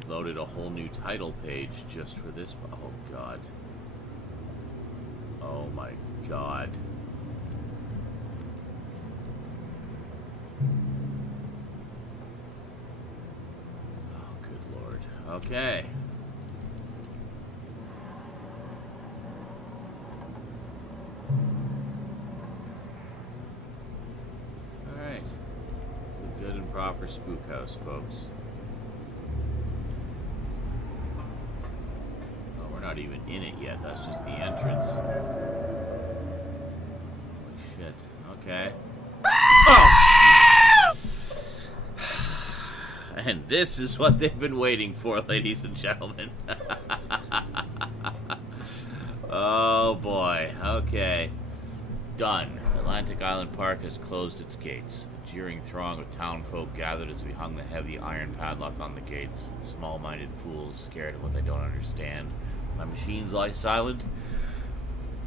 It loaded a whole new title page just for this. Oh, God. Oh, my God. Oh, good Lord. Okay. Alright. It's a good and proper spook house, folks. Not even in it yet. That's just the entrance. Holy shit. Okay. Oh! And this is what they've been waiting for, ladies and gentlemen. Oh boy. Okay. Done. Atlantic Island Park has closed its gates. A jeering throng of townfolk gathered as we hung the heavy iron padlock on the gates. Small-minded fools scared of what they don't understand. My machines lie silent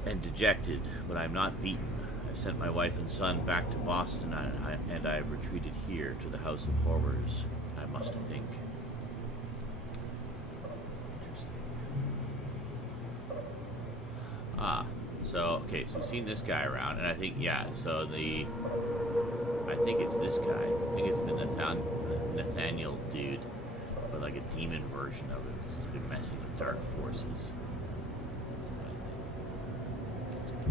and dejected, but I'm not beaten. I've sent my wife and son back to Boston, and I have retreated here to the House of Horrors. I must think. Interesting. Ah, so, okay, so we've seen this guy around, and I think, yeah, so I think it's this guy. I think it's the Nathaniel dude, but like a demon version of it. He's been messing with dark forces. That's what I think. That's cool.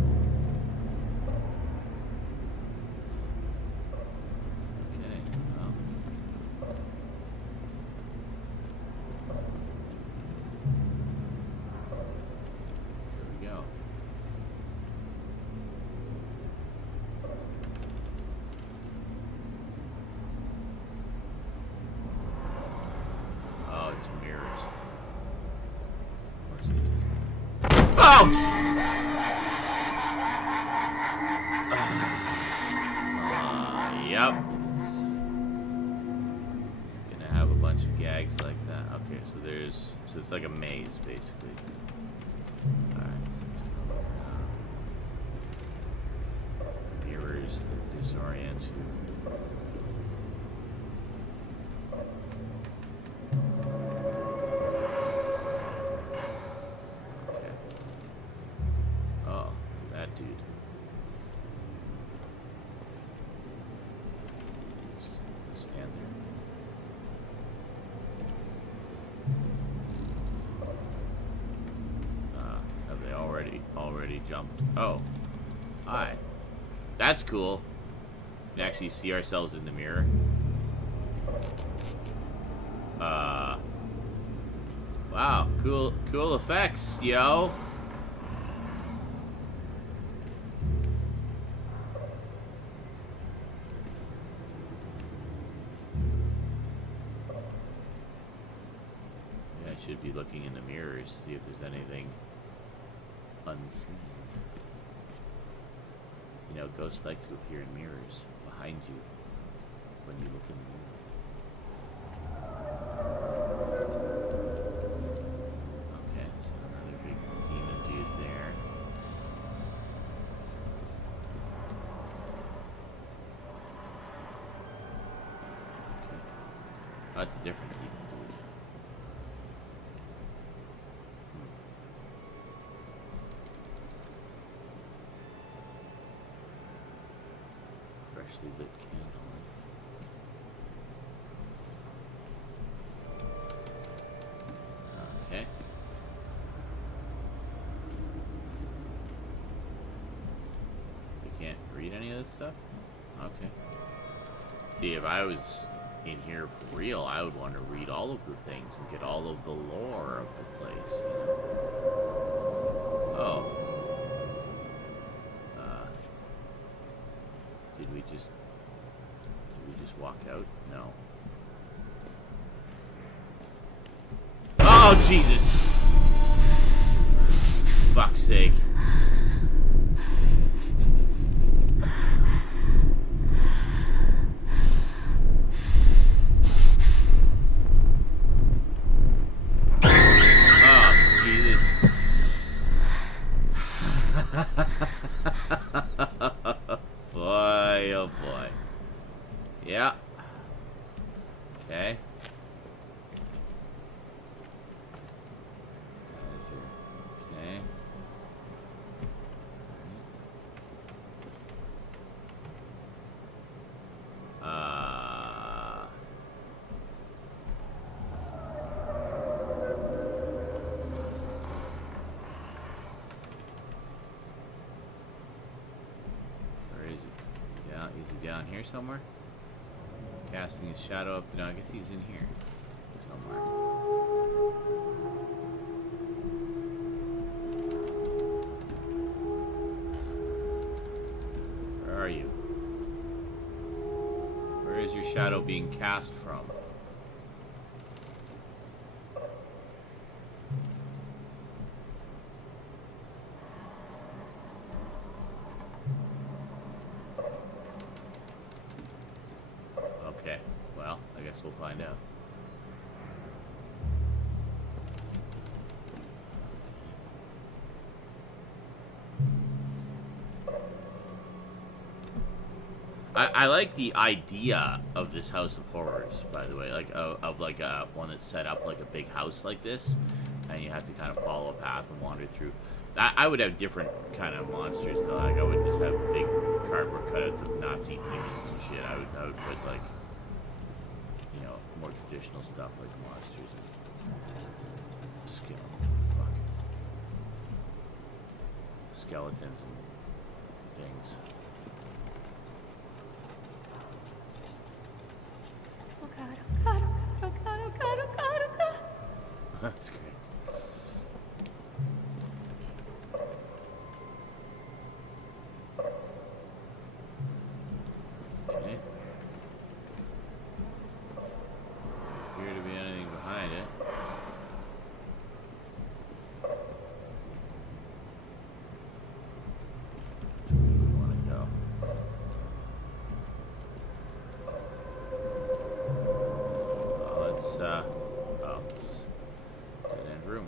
Okay. Here we go. Oh, it's mirrors. Oh! Yep. It's gonna have a bunch of gags like that. Okay, so it's like a maze, basically. Alright, so it's gonna look mirrors that disorient you. Jumped. Oh. Hi. That's cool. We can actually see ourselves in the mirror. Wow. Cool effects, yo. Yeah, I should be looking in the mirrors, see if there's anything unseen. You know, ghosts like to appear in mirrors behind you when you look in the mirror. Okay, so another big demon dude there. Okay. Oh, that's a different demon dude. Freshly lit candlelight. Okay. We can't read any of this stuff? Okay. See, if I was in here for real, I would want to read all of the things and get all of the lore of the place, you know? Oh. Did we just walk out? No. Oh, Jesus! Fuck's sake. Oh, Jesus. Boy, oh boy. Yeah. Okay. here somewhere? Casting his shadow up. No, I guess he's in here somewhere. Where are you? Where is your shadow being cast from? Okay, well, I guess we'll find out. I like the idea of this House of Horrors, by the way, like of like one that's set up like a big house like this, and you have to kind of follow a path and wander through. I would have different kind of monsters though. Like I wouldn't just have big cardboard cutouts of Nazi demons and shit. I would put like, you know, more traditional stuff like monsters and skeletons and things. Oh God, oh God, oh God, oh God, oh God, oh God, oh God. That's great. Okay. Doesn't appear to be anything behind it. Where do we want to go? Dead end room.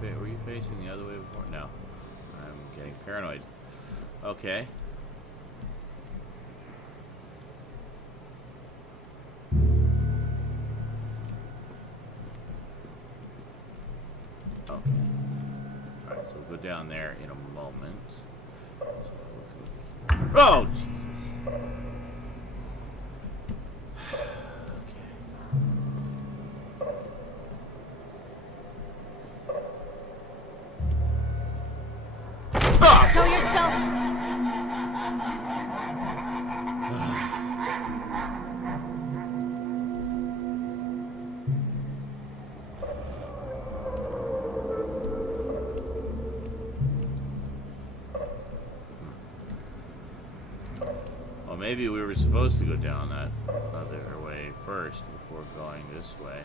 Okay. Were you facing the other way before? No. I'm getting paranoid. Okay. Okay. Alright, so we'll go down there in a moment. Oh, Jesus. Show yourself. Well, maybe we were supposed to go down that other way first before going this way.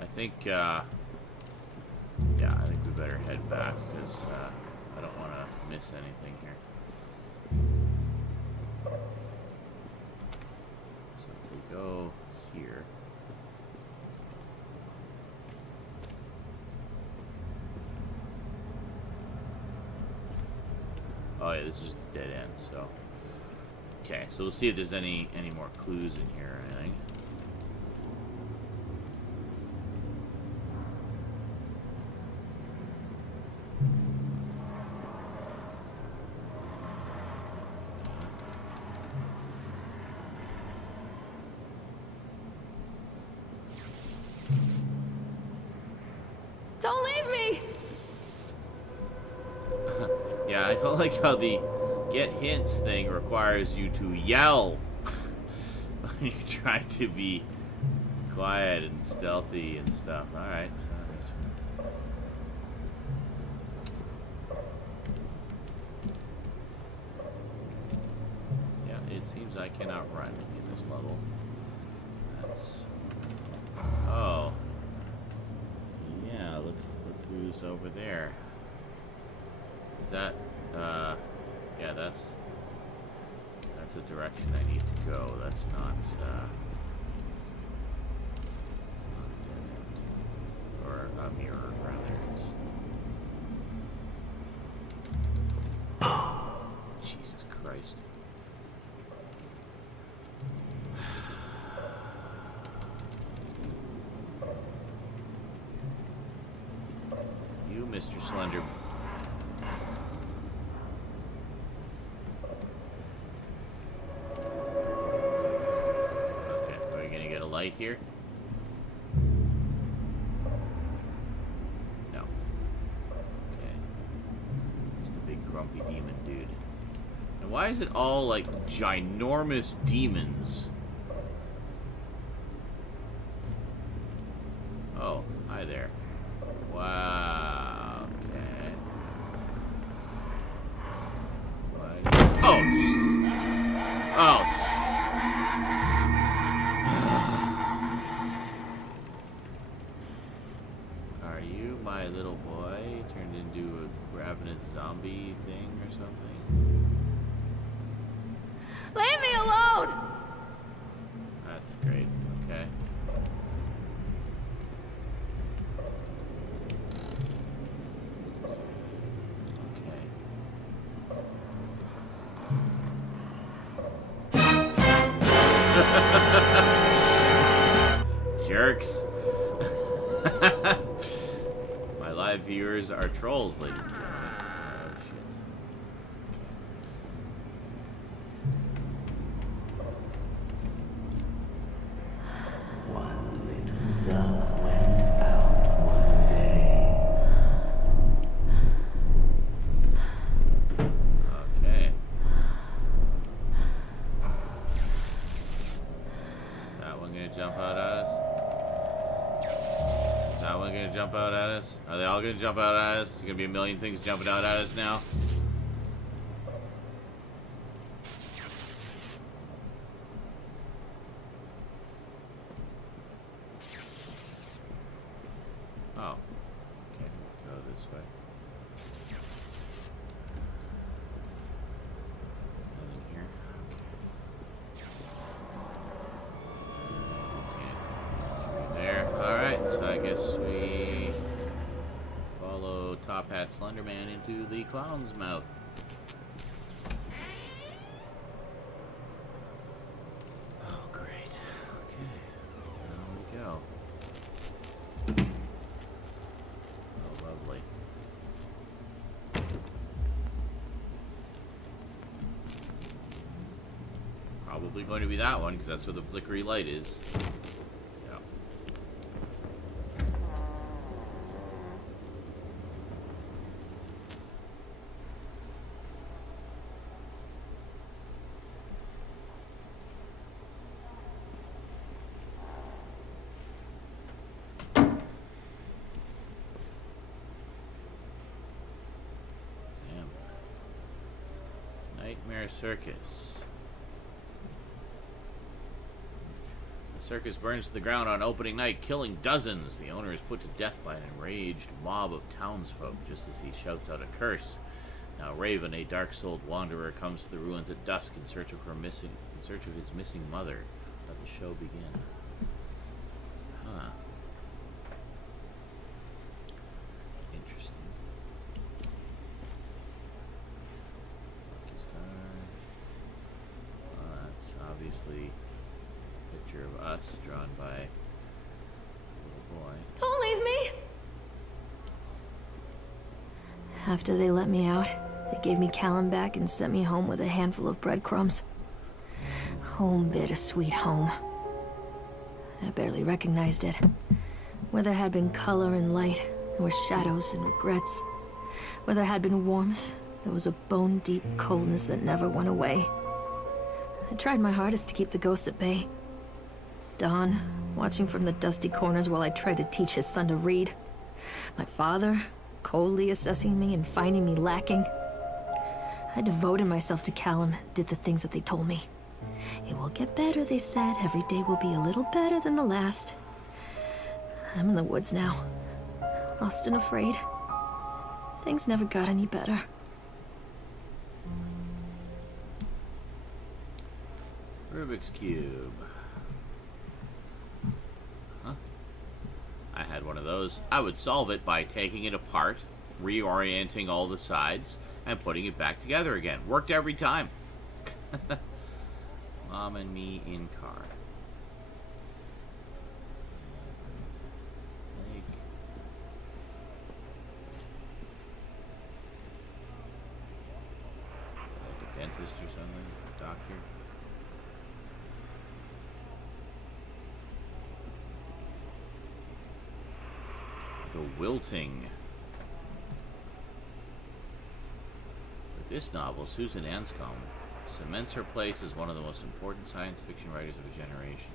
I think, yeah, I think we better head back because I don't want to miss anything here. So if we go here. Oh yeah, this is just a dead end, so. Okay, so we'll see if there's any more clues in here or anything. Don't leave me. Yeah, I don't like how the get hints thing requires you to yell when you're trying to be quiet and stealthy and stuff. Alright, so yeah, it seems I cannot run in this level. That's... Oh. Yeah, look who's over there. Is that, yeah, that's a direction I need to go. That's not a dead end. Or a mirror, rather. It's... Jesus Christ. You, Mr. Slender... light here? No. Okay. Just a big grumpy demon dude. And why is it all like ginormous demons? Oh, hi there. Wow. Okay. What? Oh. Oh. Are you my little boy turned into a ravenous zombie thing or something? Leave me alone! That's great. Okay. Jerks. My live viewers are trolls, ladies and gentlemen. Oh, shit. One little duck went out one day. Okay. That one gonna jump out at us? Is that one gonna jump out at us? Are they all gonna jump out at us? There's gonna be a million things jumping out at us now? Oh. Okay, go this way. Nothing here. Okay. Through there. Alright, so I guess we follow Top Hat Slenderman into the clown's mouth. Oh, great. Okay. There we go. Oh, lovely. Probably going to be that one, because that's where the flickery light is. Yeah. Damn. Nightmare Circus. The circus burns to the ground on opening night, killing dozens. The owner is put to death by an enraged mob of townsfolk just as he shouts out a curse. Now Raven, a dark-souled wanderer, comes to the ruins at dusk in search of his missing mother. Let the show begin. Huh. Interesting. Lucky stars. Well, that's obviously a picture of us drawn by a little boy. Don't leave me! After they let me out, they gave me Callum back and sent me home with a handful of breadcrumbs. Home, bittersweet home. I barely recognized it. Where there had been color and light, there were shadows and regrets. Where there had been warmth, there was a bone-deep coldness that never went away. I tried my hardest to keep the ghosts at bay. Don, watching from the dusty corners while I tried to teach his son to read. My father, coldly assessing me and finding me lacking. I devoted myself to Callum, did the things that they told me. It will get better, they said. Every day will be a little better than the last. I'm in the woods now, lost and afraid. Things never got any better. Rubik's Cube. Huh? I had one of those. I would solve it by taking it apart, reorienting all the sides, and putting it back together again. Worked every time. Mom and me in car. Like, a dentist or something? A doctor? The Wilting. With this novel, Susan Anscombe cements her place as one of the most important science fiction writers of a generation.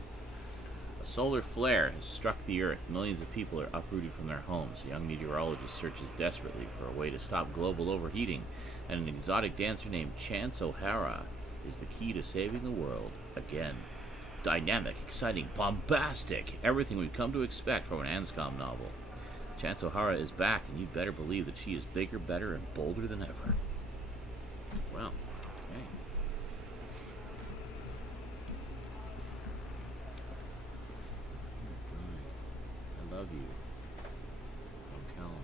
A solar flare has struck the Earth. Millions of people are uprooted from their homes. A young meteorologist searches desperately for a way to stop global overheating, and an exotic dancer named Chance O'Hara is the key to saving the world again. Dynamic, exciting, bombastic, everything we've come to expect from an Anscombe novel. Chance O'Hara is back, and you'd better believe that she is bigger, better, and bolder than ever. Well, okay. I love you. From Callum.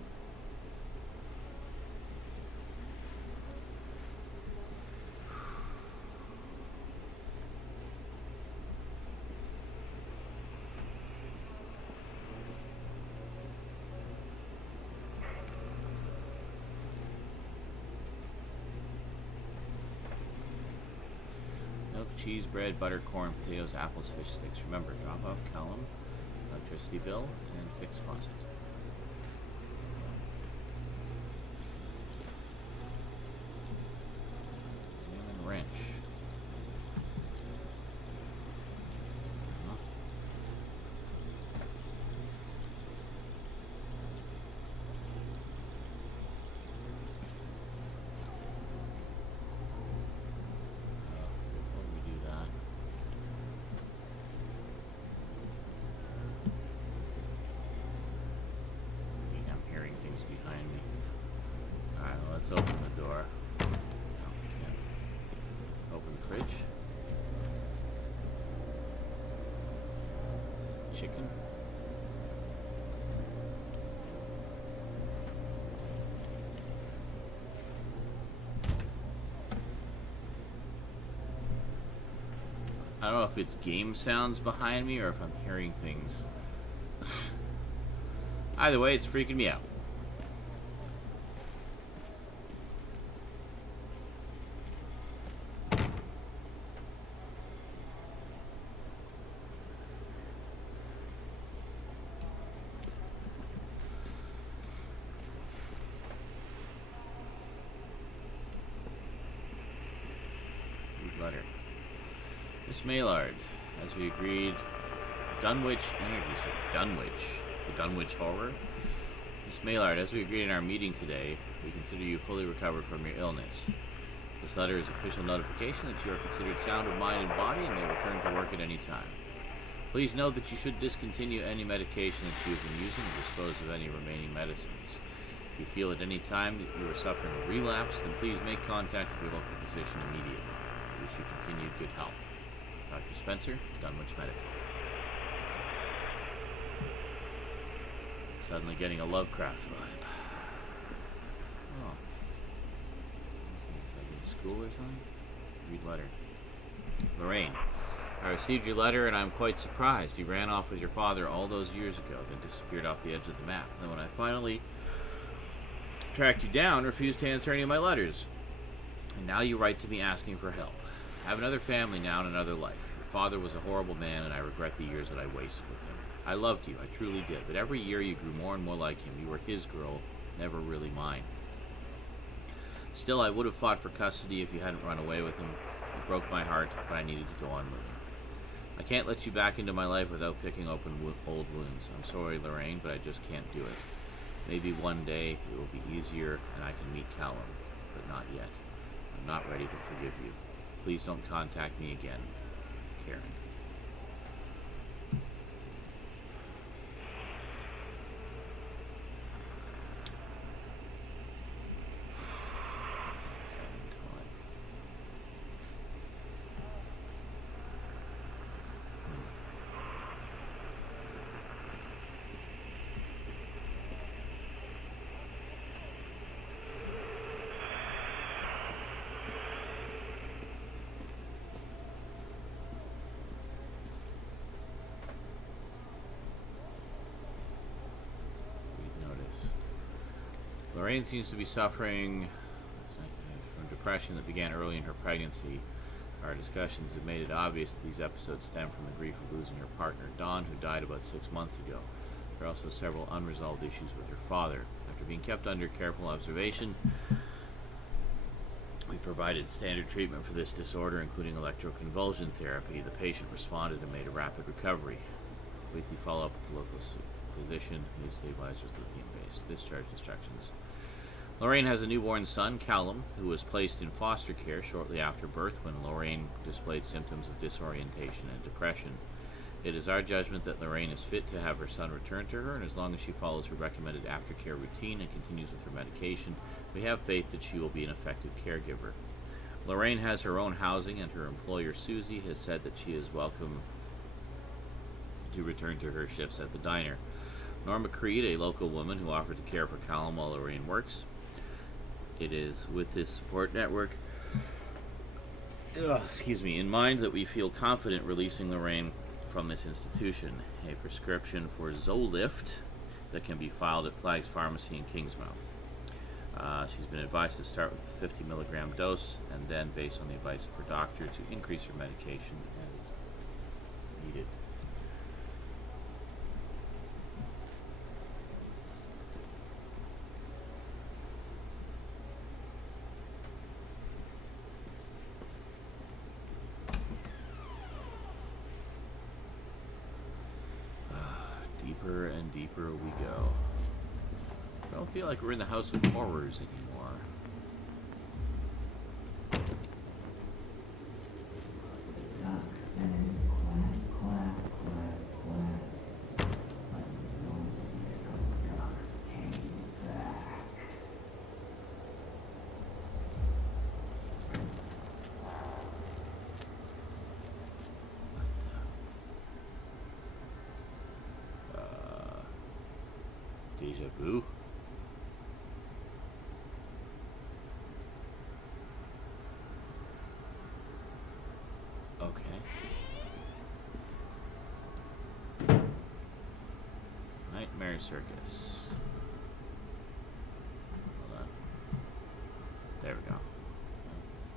Milk, cheese, bread, butter, corn, potatoes, apples, fish sticks. Remember, drop off Callum, electricity bill, and fix faucet. And wrench. Before we do that, I'm hearing things behind me. Alright, well, let's open the door. No, we can't. Open the fridge. Chicken. I don't know if it's game sounds behind me or if I'm hearing things. Either way, it's freaking me out. Letter. Miss Maillard, as we agreed, Dunwich Energy, Dunwich, the Dunwich Horror. Miss Maillard, as we agreed in our meeting today, we consider you fully recovered from your illness. This letter is official notification that you are considered sound of mind and body and may return to work at any time. Please note that you should discontinue any medication that you have been using and dispose of any remaining medicines. If you feel at any time that you are suffering a relapse, then please make contact with your local physician immediately. I wish you continued good health. Dr. Spencer, Dunwich Medical. Suddenly getting a Lovecraft vibe. Oh. Like in school or something? Read letter. Lorraine, I received your letter and I'm quite surprised. You ran off with your father all those years ago, then disappeared off the edge of the map. And when I finally tracked you down, refused to answer any of my letters. And now you write to me asking for help. I have another family now and another life. Your father was a horrible man, and I regret the years that I wasted with him. I loved you, I truly did, but every year you grew more and more like him. You were his girl, never really mine. Still, I would have fought for custody if you hadn't run away with him. You broke my heart, but I needed to go on moving. I can't let you back into my life without picking open old wounds. I'm sorry, Lorraine, but I just can't do it. Maybe one day it will be easier and I can meet Callum, but not yet. I'm not ready to forgive you. Please don't contact me again. Karen. Lorraine seems to be suffering from depression that began early in her pregnancy. Our discussions have made it obvious that these episodes stem from the grief of losing her partner, Dawn, who died about 6 months ago. There are also several unresolved issues with her father. After being kept under careful observation, we provided standard treatment for this disorder, including electroconvulsion therapy. The patient responded and made a rapid recovery. Weekly follow-up with the local physician, new stabilizers, lithium-based. Discharge instructions. Lorraine has a newborn son, Callum, who was placed in foster care shortly after birth when Lorraine displayed symptoms of disorientation and depression. It is our judgment that Lorraine is fit to have her son returned to her, and as long as she follows her recommended aftercare routine and continues with her medication, we have faith that she will be an effective caregiver. Lorraine has her own housing, and her employer, Susie, has said that she is welcome to return to her shifts at the diner. Norma Creed, a local woman who offered to care for Callum while Lorraine works. It is with this support network in mind that we feel confident releasing Lorraine from this institution. A prescription for Zolift that can be filed at Flagg's Pharmacy in Kingsmouth. She's been advised to start with a 50 milligram dose and then, based on the advice of her doctor, to increase her medication as needed. Deeper and deeper we go. I don't feel like we're in the house of horrors anymore. Deja vu? Okay. Nightmare Circus. Hold on. There we go.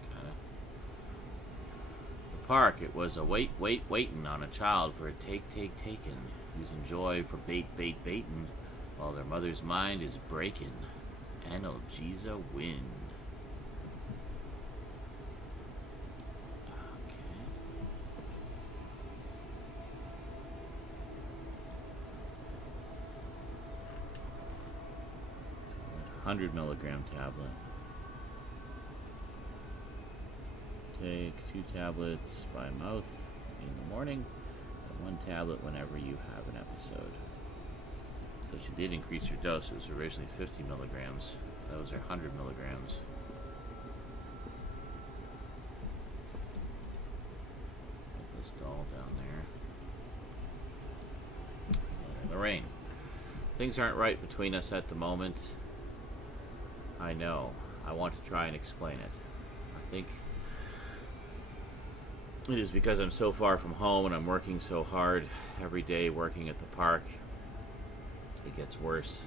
Kinda. The park, it was a waitin' on a child for a taken, who's enjoy for baitin', while their mother's mind is breaking. Analgesia win. Okay. 100 milligram tablet. Take 2 tablets by mouth in the morning, and 1 tablet whenever you have an episode. So she did increase her dose. It was originally 50 milligrams. Those are 100 milligrams. Put this doll down there. Lorraine, things aren't right between us at the moment. I know. I want to try and explain it. I think it is because I'm so far from home and I'm working so hard every day working at the park. It gets worse,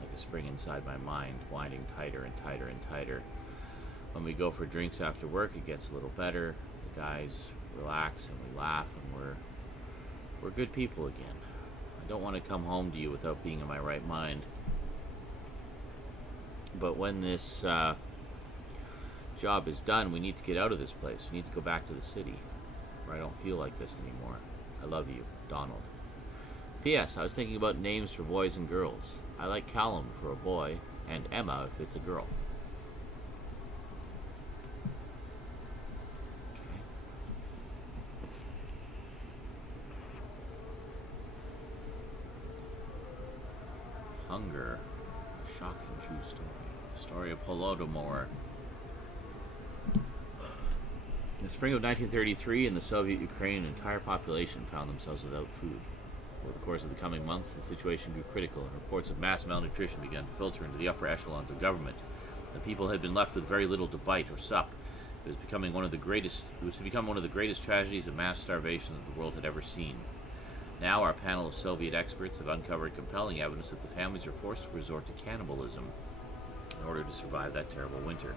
like a spring inside my mind, winding tighter and tighter and tighter. When we go for drinks after work, it gets a little better. The guys relax and we laugh, and we're good people again. I don't want to come home to you without being in my right mind. But when this job is done, we need to get out of this place. We need to go back to the city, where I don't feel like this anymore. I love you, Donald. P.S. I was thinking about names for boys and girls. I like Callum for a boy, and Emma if it's a girl. Okay. Hunger. A shocking true story. Story of Holodomor. In the spring of 1933, in the Soviet Ukraine, an entire population found themselves without food. Over the course of the coming months, the situation grew critical, and reports of mass malnutrition began to filter into the upper echelons of government. The people had been left with very little to bite or sup. It was to become one of the greatest tragedies of mass starvation that the world had ever seen. Now, our panel of Soviet experts have uncovered compelling evidence that the families are forced to resort to cannibalism in order to survive that terrible winter.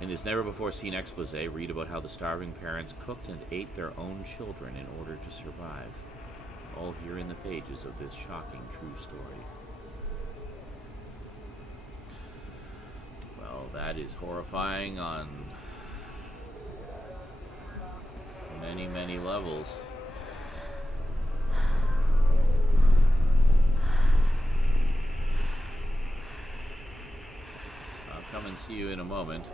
In this never-before-seen expose, read about how the starving parents cooked and ate their own children in order to survive. all here in the pages of this shocking true story. Well, that is horrifying on many, many levels. I'll come and see you in a moment.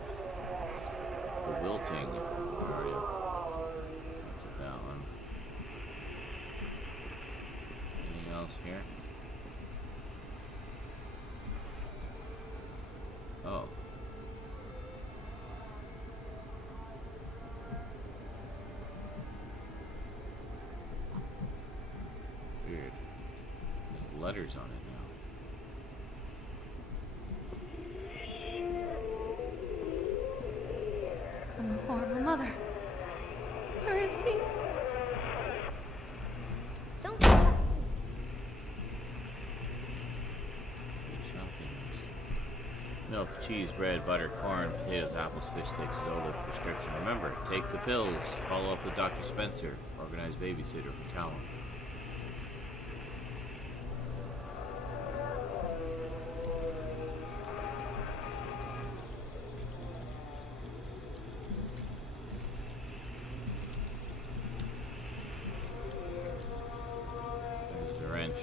The wilting area. That one. Anything else here? Oh. Weird. There's letters on it now. I'm a horrible mother. Where is he? Don't. Milk, cheese, bread, butter, corn, potatoes, apples, fish sticks, soda, prescription. Remember, take the pills. Follow up with Dr. Spencer. Organize babysitter for Callum. There's the wrench.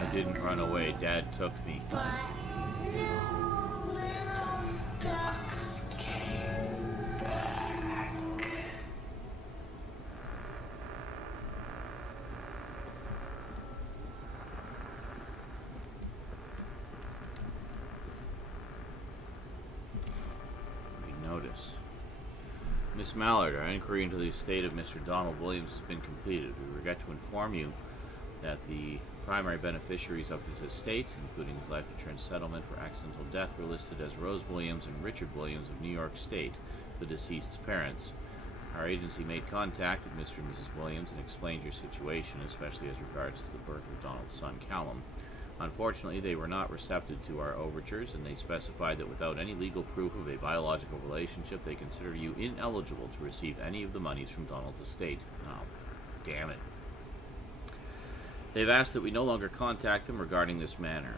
I didn't run away. Dad took me. Notice. Miss Mallard, our inquiry into the estate of Mr. Donald Williams has been completed. We regret to inform you that the primary beneficiaries of his estate, including his life insurance settlement for accidental death, were listed as Rose Williams and Richard Williams of New York State, the deceased's parents. Our agency made contact with Mr. and Mrs. Williams and explained your situation, especially as regards to the birth of Donald's son, Callum. Unfortunately, they were not receptive to our overtures, and they specified that without any legal proof of a biological relationship, they consider you ineligible to receive any of the monies from Donald's estate. Oh, damn it. They've asked that we no longer contact them regarding this matter.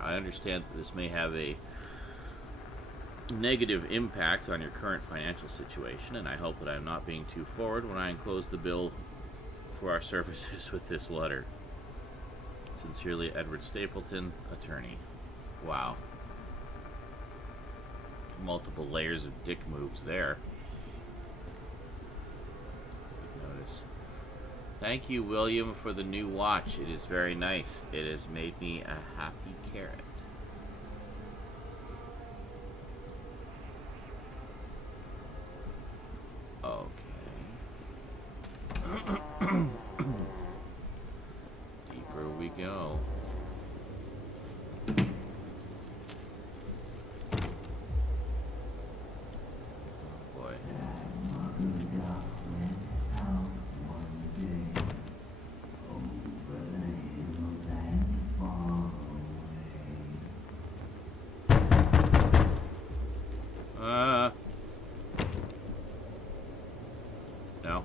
I understand that this may have a negative impact on your current financial situation, and I hope that I am not being too forward when I enclose the bill for our services with this letter. Sincerely, Edward Stapleton, attorney. Wow. Multiple layers of dick moves there. Notice. Thank you, William, for the new watch. It is very nice. It has made me a happy carrot. Okay. Deeper we go. Oh boy. No.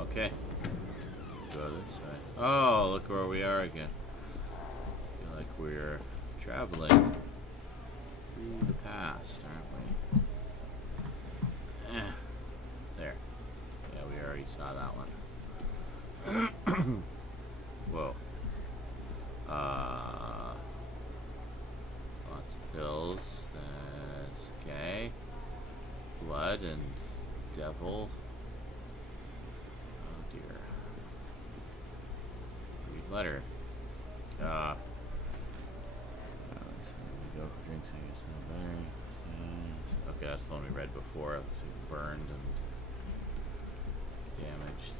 Okay. Go this way. Oh, look where we are again. I feel like we're traveling through the past, aren't we? There. Yeah, we already saw that one. Whoa. Lots of pills. That's okay. Blood and devil. Oh dear. Read letter. go for drinks, I guess no better. Okay, that's the one we read before. It looks like burned and damaged.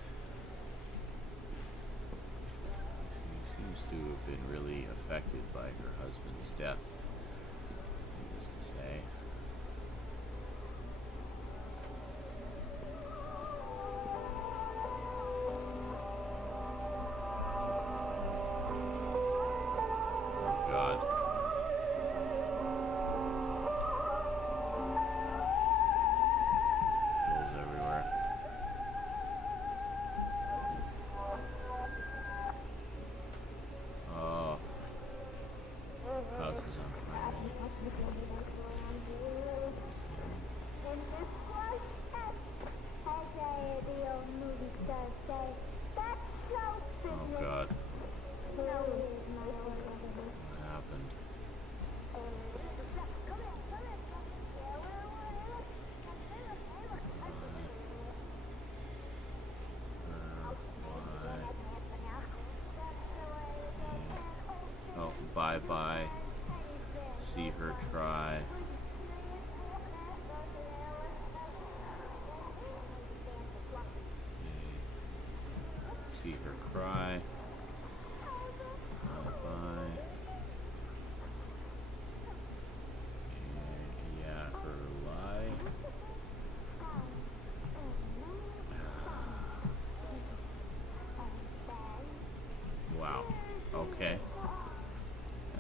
She seems to have been really affected by her husband's death, needless to say. Oh God. Pills everywhere. Oh. House is on fire. Oh God. What happened? Oh, bye-bye. See her try. See her cry. Bye-bye. Yeah, her lie. Wow. Okay.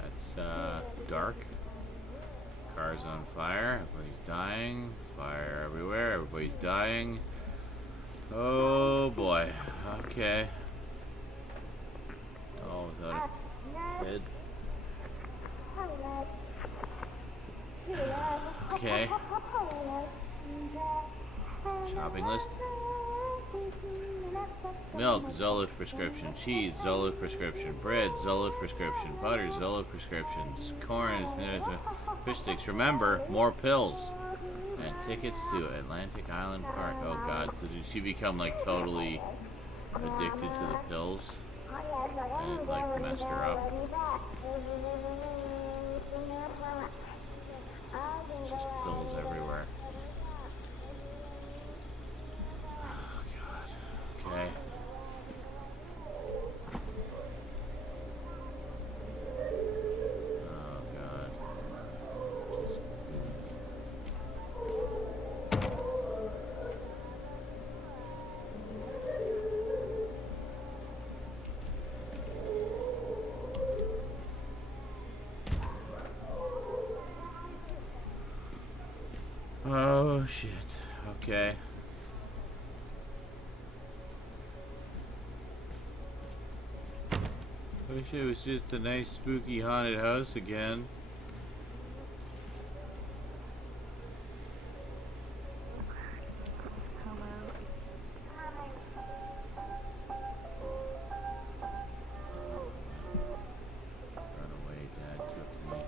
That's dark. Car's on fire. Everybody's dying. Fire everywhere. Everybody's dying. Oh boy. Okay. Oh, without a head. Okay. Shopping list. Milk, Zolo prescription. Cheese, Zolo prescription. Bread, Zolo prescription. Butter, Zolo prescriptions. Corn, fish sticks. Remember, more pills. And tickets to Atlantic Island Park. Oh God, so did she become like totally addicted to the pills? And it like messed her up? Just pills everywhere. Oh God. Okay. Oh God. Oh shit. Okay. Wish it was just a nice spooky haunted house again. Run away, Dad took me.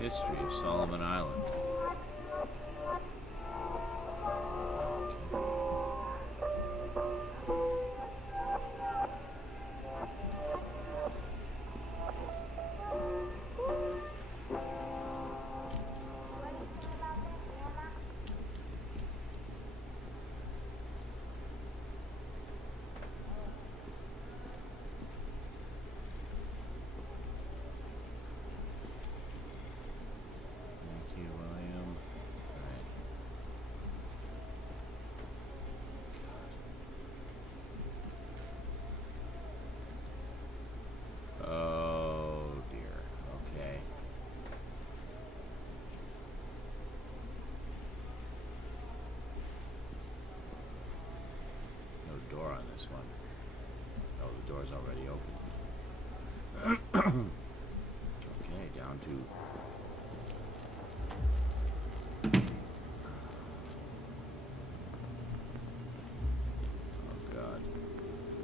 History of Solomon Island. Thank you, William. Alright. Oh dear. Okay. No door on this one. Oh, the door's already open. Okay, down to oh God.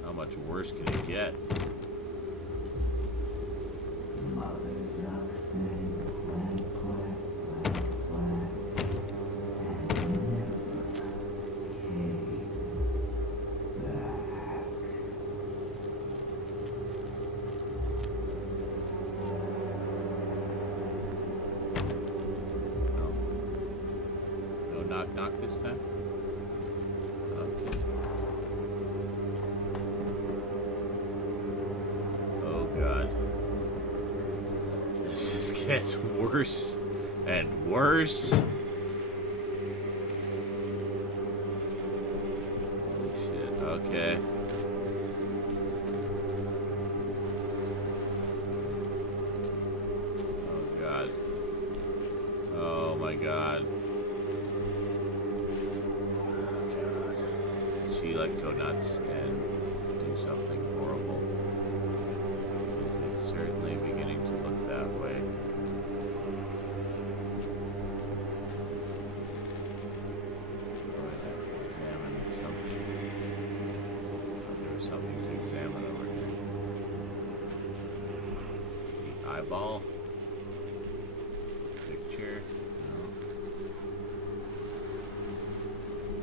How much worse can it get? this time? Okay. Oh god. This just gets worse and worse. Holy shit, okay. Oh my god. Oh god. She like go nuts and do something horrible. It's certainly beginning to look that way. Examine something. There's something to examine over here. The eyeball. Picture. No.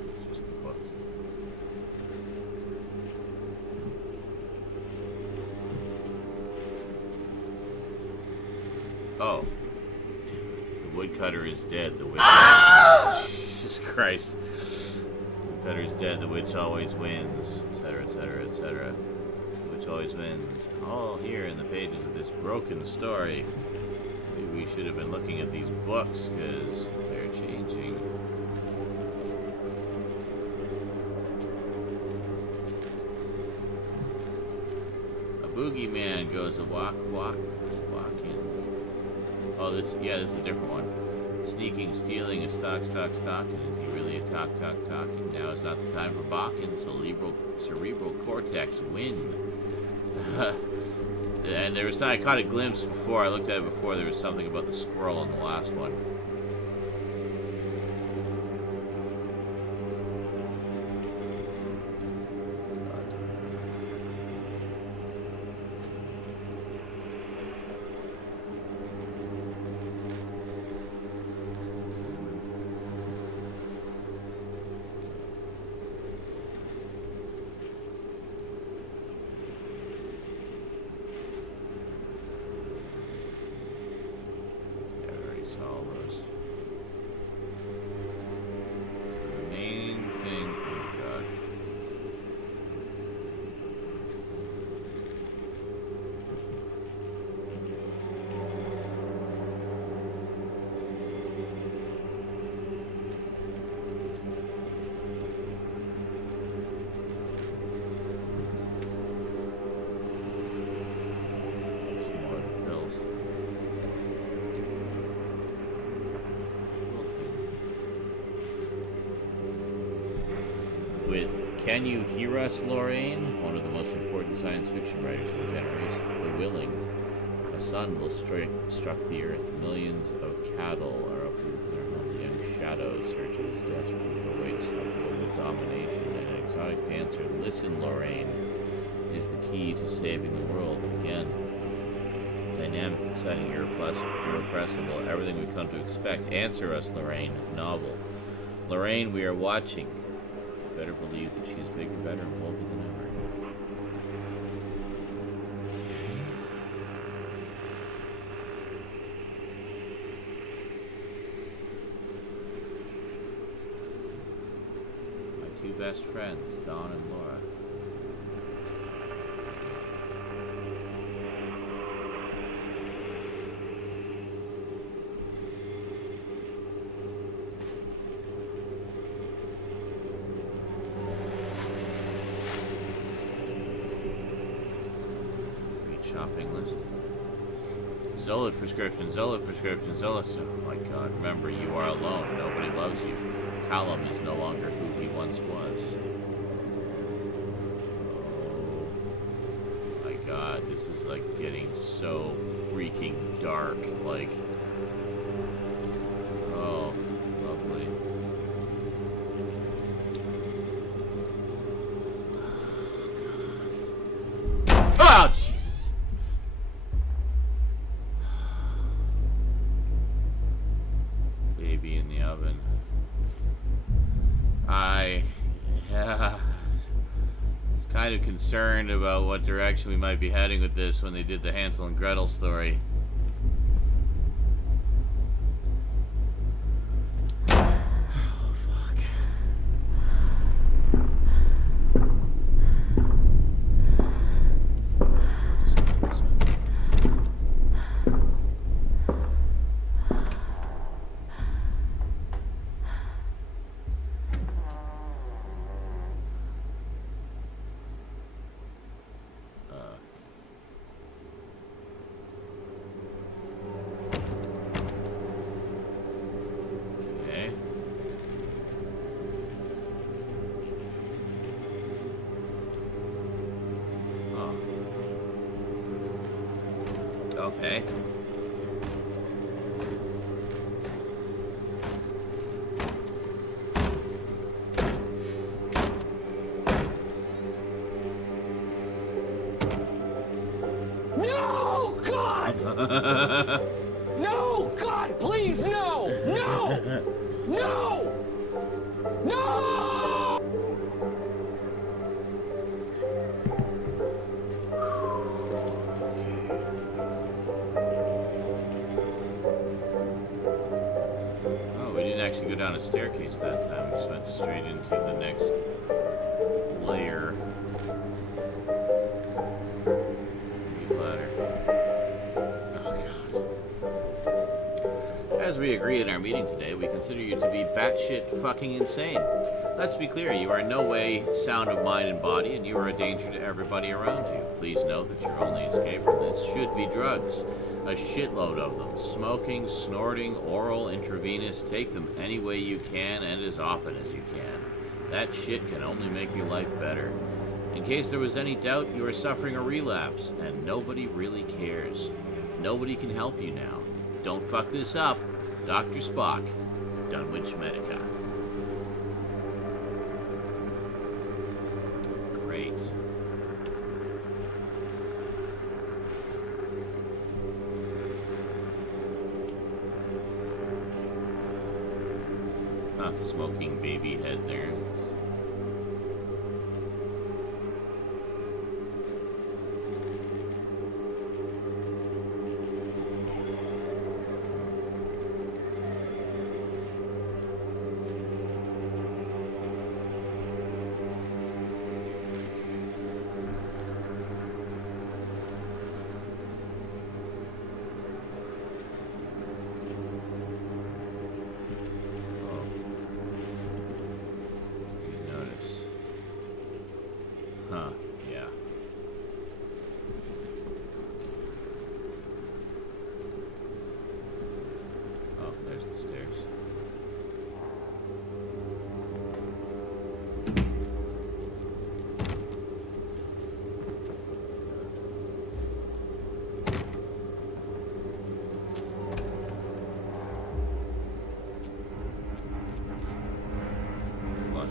It's just the book. Oh. The woodcutter is dead. The witch. Jesus Christ. The woodcutter is dead. The witch always wins. Etc., etc., etc. The witch always wins. All here in the pages of this broken story. Maybe we should have been looking at these books, because they're changing. A boogeyman goes a walking. Oh, this is a different one. Sneaking, stealing, a stalking. Is he really a talking? Now is not the time for balking. Cerebral cortex, win. And there was, I caught a glimpse before, I looked at it before, there was something about the squirrel in the last one. Can you hear us, Lorraine? One of the most important science fiction writers of the generation. The willing. A sun will struck the earth. Millions of cattle are uprooted from their homes. A young shadow searches desperately for a way to stop global domination. And an exotic dancer, listen, Lorraine, is the key to saving the world. Again, dynamic, exciting, irrepressible. Everything we've come to expect. Answer us, Lorraine. Novel. Lorraine, we are watching. Better believe that she's bigger, better, and bolder than ever. My two best friends, Dawn and Laura. Shopping list. Zolid prescription. Oh my god, remember, you are alone. Nobody loves you. Callum is no longer who he once was. Oh my god, this is like getting so freaking dark. Like, oh, lovely. Oh, Jesus. Baby in the oven. I was kind of concerned about what direction we might be heading with this when they did the Hansel and Gretel story. Oh, fuck. No! God, please, no! No! No! No! Oh, we didn't actually go down a staircase that time. We just went straight into the next layer. Ladder. Oh, God. As we agreed in our meeting today, we consider you to be batshit fucking insane. Let's be clear, you are in no way sound of mind and body, and you are a danger to everybody around you. Please know that your only escape from this should be drugs. A shitload of them. Smoking, snorting, oral, intravenous. Take them any way you can and as often as you can. That shit can only make your life better. In case there was any doubt, you are suffering a relapse, and nobody really cares. Nobody can help you now. Don't fuck this up. Dr. Spock, Dunwich Medica. Great. Huh, smoking baby head there.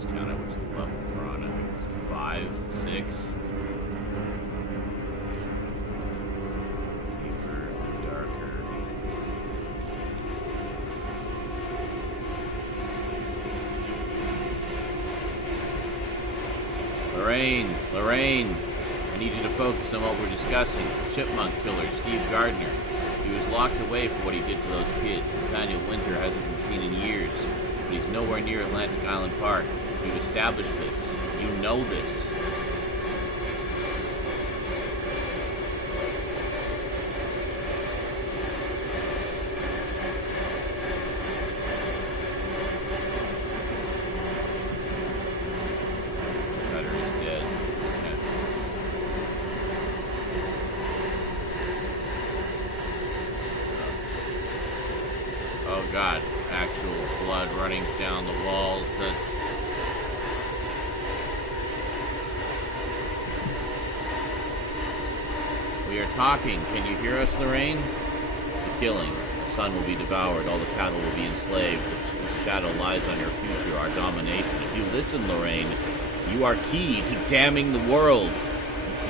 Count it, which level we're on. I think it's 5, 6. Deeper, darker. Lorraine, I need you to focus on what we're discussing. Chipmunk killer, Steve Gardner. He was locked away for what he did to those kids. Nathaniel Winter hasn't been seen in years, but he's nowhere near Atlantic Island Park. You've established this. You know this. Cutter is dead. Okay. Oh God, actual blood running down the walls. That's... We are talking. Can you hear us, Lorraine? The killing. The sun will be devoured. All the cattle will be enslaved. The shadow lies on your future, our domination. If you listen, Lorraine, you are key to damning the world.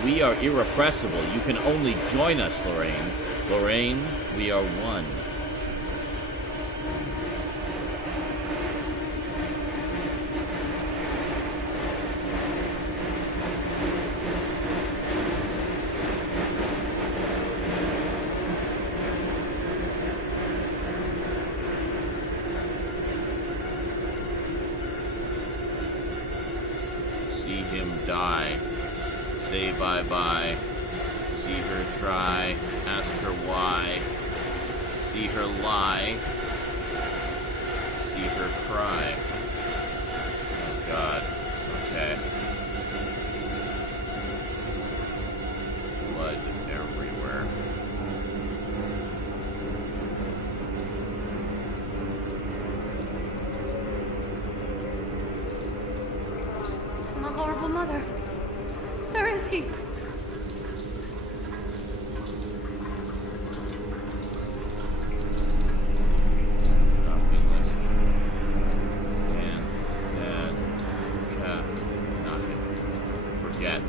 We are irrepressible. You can only join us, Lorraine. Lorraine, we are one. Die. Say bye-bye. See her try. Ask her why. See her lie. See her cry. Oh God. Okay. Blood everywhere. I'm a horrible mother. Where is he? Shopping list. And dad. Cat. Nothing. Forget.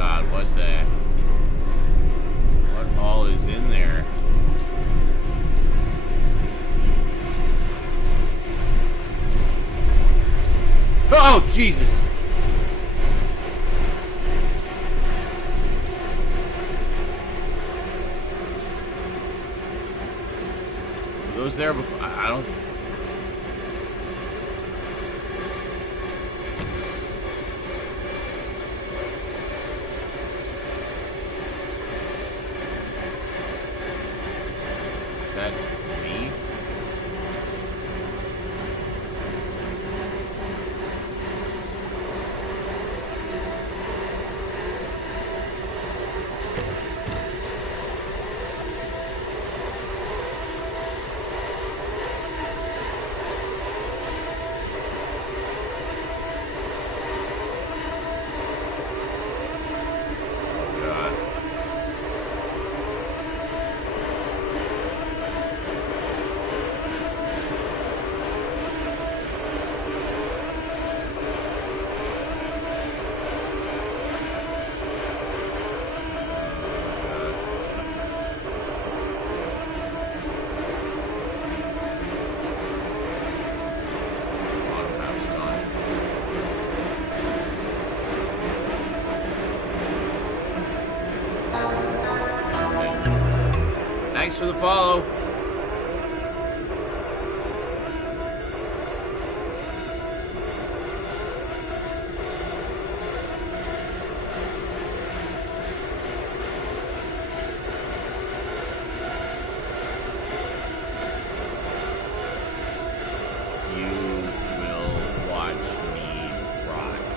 god, what all is in there? Oh, Jesus! Were those there before? I don't... Is that me? Oh, God. Automap's gone. Thanks for the follow. You will watch me rot.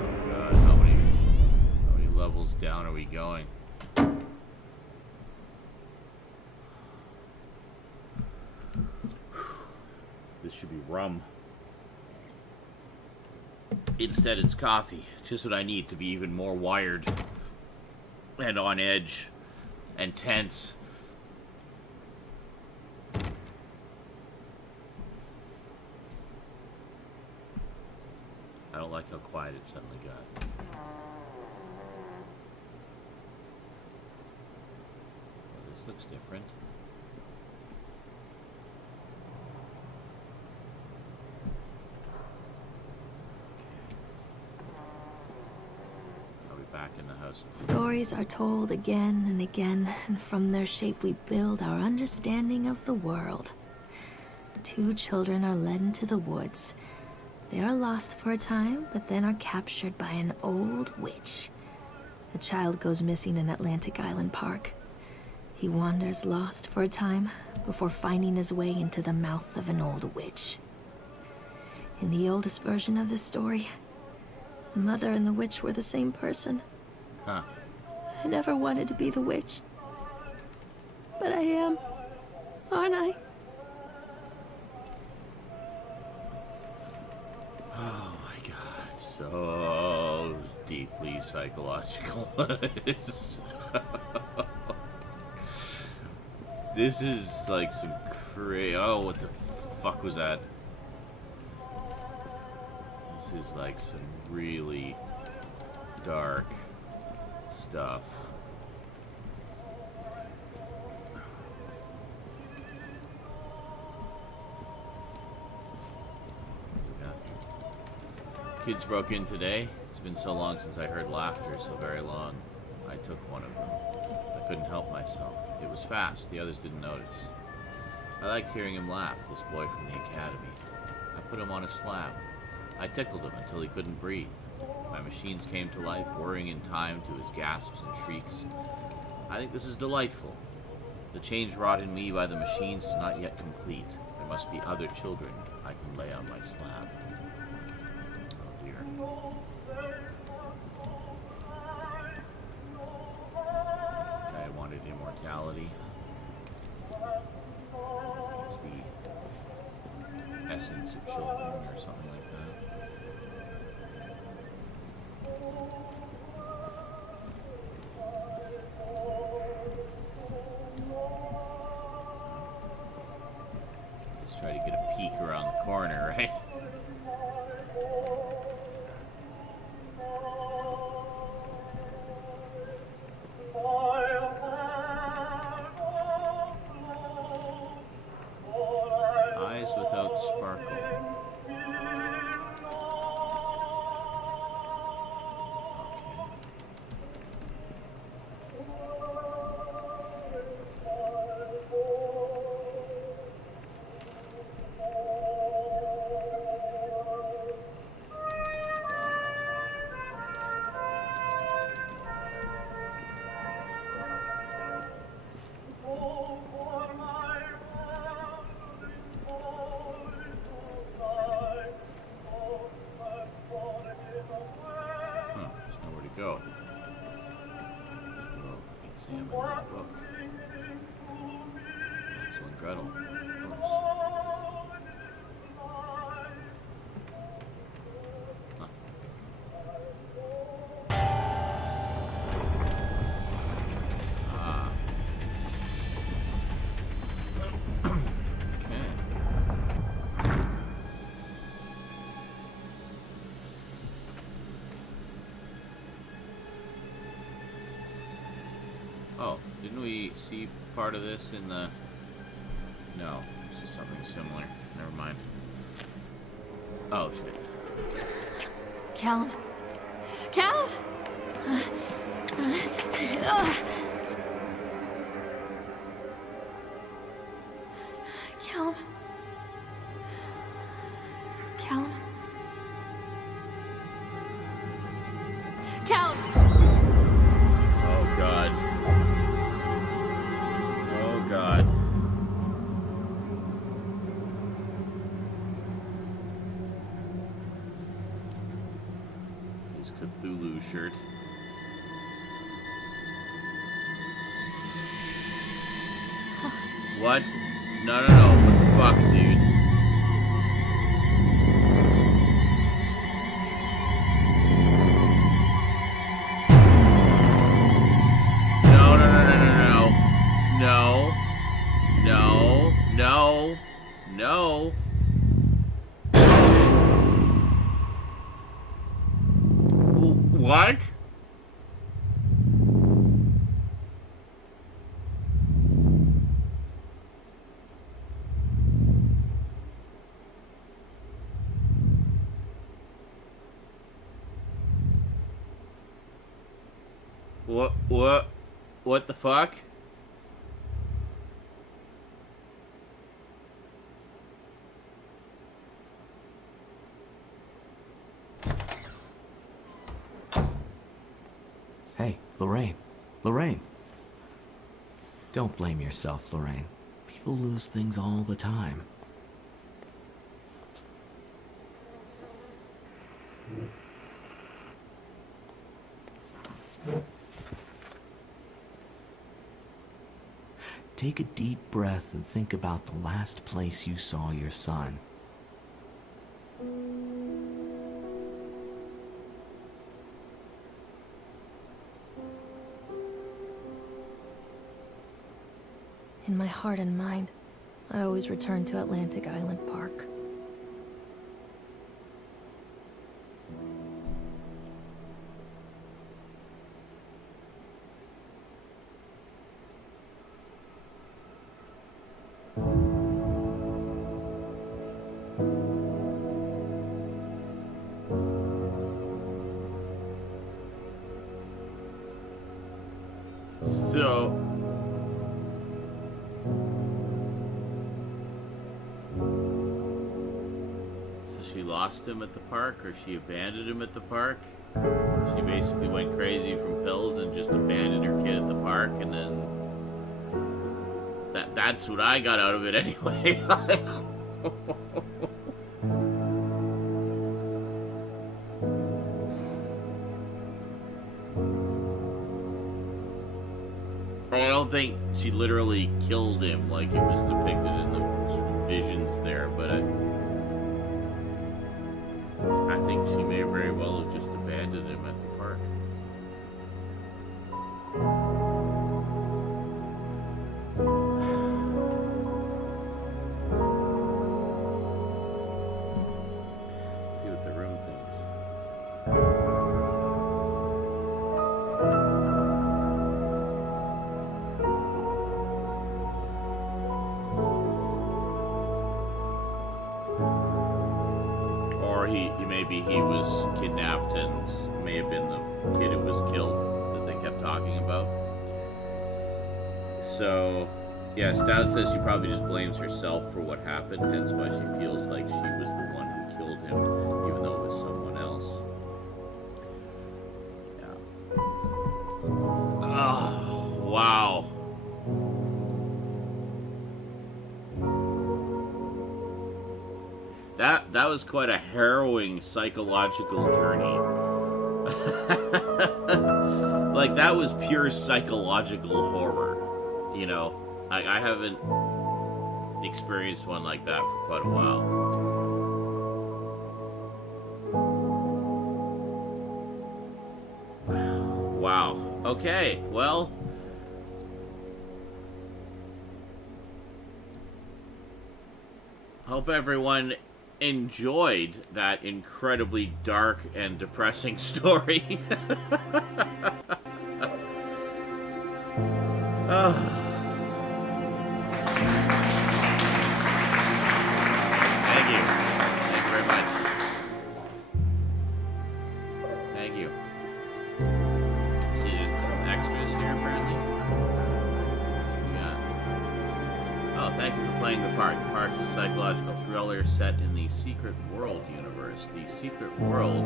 Oh God, how many levels down are we going? This should be rum. Instead, it's coffee. Just what I need to be even more wired and on edge and tense. I don't like how quiet it suddenly got. Well, this looks different. Are we back in the house? Stories are told again and again, and from their shape we build our understanding of the world. Two children are led into the woods. They are lost for a time, but then are captured by an old witch. A child goes missing in Atlantic Island Park. He wanders lost for a time before finding his way into the mouth of an old witch. In the oldest version of this story, the mother and the witch were the same person. Huh. I never wanted to be the witch. But I am, aren't I? Oh my God, so deeply psychological. This is like some crazy. Oh, what the fuck was that? This is like some really dark stuff. Kids broke in today. It's been so long since I heard laughter, so very long. I took one of them. I couldn't help myself. It was fast. The others didn't notice. I liked hearing him laugh, this boy from the academy. I put him on a slab. I tickled him until he couldn't breathe. My machines came to life, whirring in time to his gasps and shrieks. I think this is delightful. The change wrought in me by the machines is not yet complete. There must be other children I can lay on my slab. Oh dear. This guy wanted immortality. It's the essence of children or something like that. Try to get a peek around the corner, right? Eyes without sparkle. Go. We'll examine that book. Hansel and Gretel, of course. Huh. Ah. Okay. Oh, didn't we see part of this in the... No, this is something similar. Never mind. Oh, shit. Callum? Callum? Callum? Callum? Callum! Oh, God. Oh, God. His Cthulhu shirt. What? No, no, no. What the fuck, dude? No, no, no, no, no, no. No. No. No. No. What? What the fuck? Hey, Lorraine. Lorraine. Don't blame yourself, Lorraine. People lose things all the time. Take a deep breath and think about the last place you saw your son. In my heart and mind, I always return to Atlantic Island Park. So she lost him at the park, or she abandoned him at the park? She basically went crazy from pills and just abandoned her kid at the park, and then... That's what I got out of it anyway. I don't think she literally killed him like it was depicted in the visions there, but I think she may very well have just abandoned him at the park. maybe he was kidnapped and may have been the kid who was killed that they kept talking about. So, yeah, Stout says she probably just blames herself for what happened, hence why she feels like she was the one who killed him, even though it was someone else. Yeah. Oh, wow. That was quite a harrowing psychological journey. Like, that was pure psychological horror. You know, I haven't experienced one like that for quite a while. Wow. Okay, well... hope everyone enjoyed that incredibly dark and depressing story. Oh. Thank you. Thank you very much. Thank you. See, there's some extras here, apparently. Let's see what we got. Oh, thank you for playing the park. The park is a psychological thriller set in the Secret World universe. The Secret World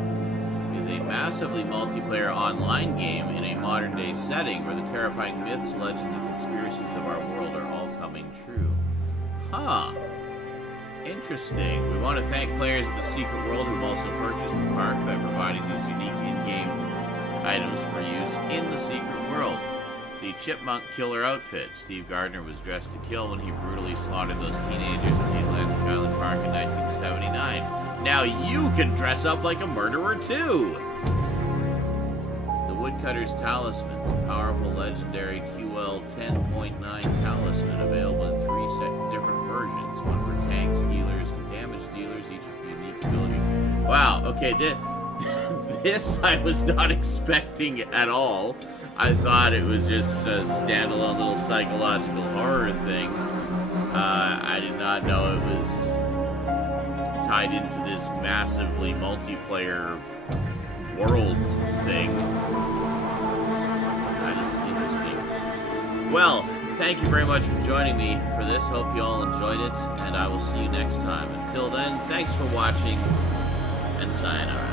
is a massively multiplayer online game in a modern-day setting where the terrifying myths, legends, and conspiracies of our world are all coming true. Huh. Interesting. We want to thank players of the Secret World who've also purchased the park by providing these unique in-game items for use in the Secret World. The Chipmunk Killer outfit. Steve Gardner was dressed to kill when he brutally slaughtered those teenagers at the Atlantic Island Park in 1979. Now you can dress up like a murderer too! The Woodcutter's Talisman. A powerful legendary QL 10.9 talisman available in 3 different versions. One for tanks, healers, and damage dealers, each with a unique ability. Wow, okay, this I was not expecting at all. I thought it was just a standalone little psychological horror thing. I did not know it was tied into this massively multiplayer world thing. That is interesting. Well, thank you very much for joining me for this. Hope you all enjoyed it, and I will see you next time. Until then, thanks for watching, and sayonara.